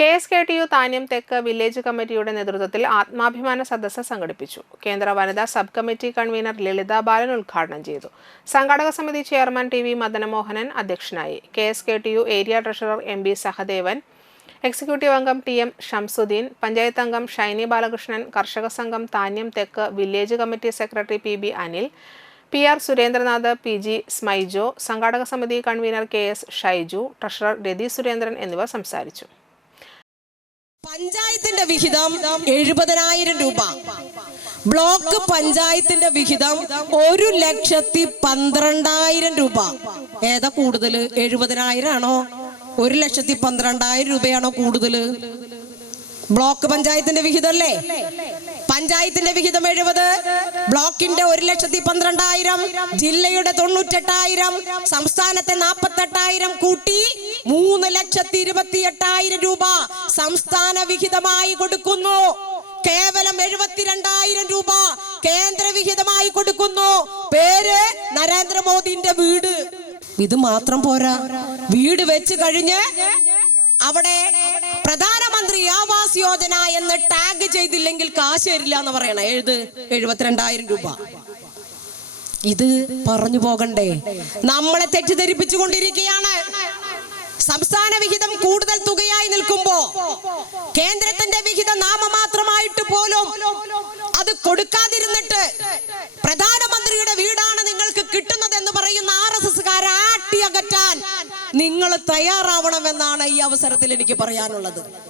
K S K T U Thanyam തെക്ക് village കമ്മിറ്റിയുടെ നേതൃത്വത്തിൽ ആത്മാഭിമാന സദസ്സ് സംഘടിപ്പിച്ചു. കേന്ദ്ര വനിതാ sub committee convener Lalitha Balan ഉദ്ഘാടനം ചെയ്തു. സംഘാടക സമിതി ചെയർമാൻ ടി വി മദനമോഹനൻ അധ്യക്ഷനായി. K S K T U area treasurer M B Sahadevan executive അംഗം ടി എം ഷംസുദ്ദീൻ പഞ്ചായത്ത് അംഗം ഷൈനി ബാലകൃഷ്ണൻ കർഷക സംഘം താന്യം തെക്ക് village committee secretary P B Anil P R Surendranath P G Smaijo സംഘാടക സമിതി convener K S Shaiju treasurer Rathi Surendran എന്നിവർ സംസാരിച്ചു. പഞ്ചായത്തിന്റെ വിഹിതം എഴുപതിനായിരം രൂപ. ബ്ലോക്ക് പഞ്ചായത്തിന്റെ വിഹിതം ഒരു ലക്ഷത്തി പന്ത്രണ്ടായിരം രൂപ. ഏതാ കൂടുതൽ എഴുപതിനായിരം ആണോ? ഒരു ലക്ഷത്തി പന്ത്രണ്ടായിരം രൂപയാണോ കൂടുതൽ ബ്ലോക്ക് പഞ്ചായത്തിന്റെ വിഹിതം അല്ലേ? പഞ്ചായത്തിന്റെ വിഹിതം എഴുപത് ബ്ലോക്കിന്റെ ഒരു ലക്ഷത്തി പന്ത്രണ്ടായിരം ജില്ലയുടെ തൊണ്ണൂറ്റെട്ടായിരം സംസ്ഥാനത്തെ നാപ്പത്തെട്ടായിരം കൂട്ടി മൂന്ന് ലക്ഷത്തി ഇരുപത്തി എട്ടായിരം രൂപ സംസ്ഥാന വിഹിതമായി കൊടുക്കുന്നു. കേവലം എഴുപത്തിരണ്ടായിരം രൂപ കേന്ദ്ര വിഹിതമായി കൊടുക്കുന്നു. പേര് നരേന്ദ്രമോദിന്റെ വീട്. ഇത് മാത്രം പോരാ. വീട് വെച്ച് കഴിഞ്ഞ് അവിടെ പ്രധാനമന്ത്രി ആവാസ് യോജന എന്ന് ടാഗ് ചെയ്തില്ലെങ്കിൽ കാശ് തരില്ല എന്ന് പറയണ. എഴുത്. എഴുപത്തിരണ്ടായിരം രൂപ. ഇത് പറഞ്ഞു പോകണ്ടേ. നമ്മളെ തെറ്റിദ്ധരിപ്പിച്ചു കൊണ്ടിരിക്കുകയാണ് സംസ്ഥാന വിഹിതം കൂടുതൽ തുകയായി നിൽക്കുമ്പോ കേന്ദ്രത്തിന്റെ വിഹിത നാമമാത്രമായിട്ട് പോലും അത് കൊടുക്കാതിരുന്നിട്ട് പ്രധാനമന്ത്രിയുടെ വീടാണ് നിങ്ങൾക്ക് കിട്ടുന്നത് എന്ന് പറയുന്ന ആർ എസ് എസ്കാരെ ആട്ടി അകറ്റാൻ നിങ്ങൾ തയ്യാറാവണമെന്നാണ് ഈ അവസരത്തിൽ എനിക്ക് പറയാനുള്ളത്.